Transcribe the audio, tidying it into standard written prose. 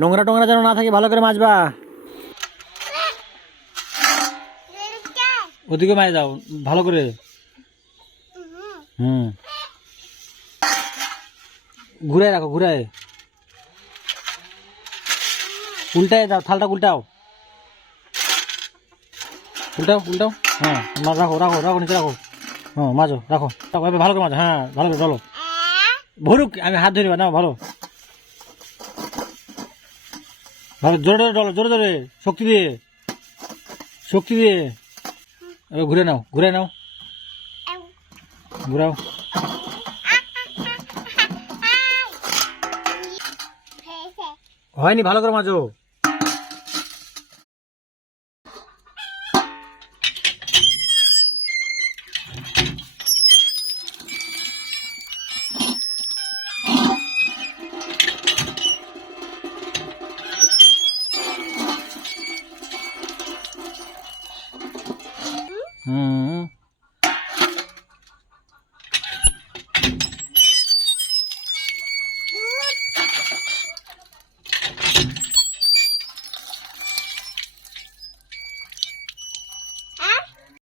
নোংরা টোংরা যেন না থাকে, ভালো করে মাজবা। ওদিকে মাছ দাও ভালো করে। হুম, ঘুরাই রাখো, ঘুরাই উল্টায় দাও, থালটা উল্টাও, উল্টাও উল্টাও। হ্যাঁ, রাখো রাখো রাখো, নিচে রাখো। হ্যাঁ, মাজো, রাখো, ভালো করে মাজো। হ্যাঁ, ভালো করে চলো, ভরুক, আমি হাত ধরিবা না, ভালো ভালো, জোরে জোরে ডলো, জোরে জোরে, শক্তি দিয়ে, শক্তি দিয়ে। এবার ঘুরে নাও, ঘুরে নাও, ঘুরাও। হয়নি, ভালো করে মাজো। হুম,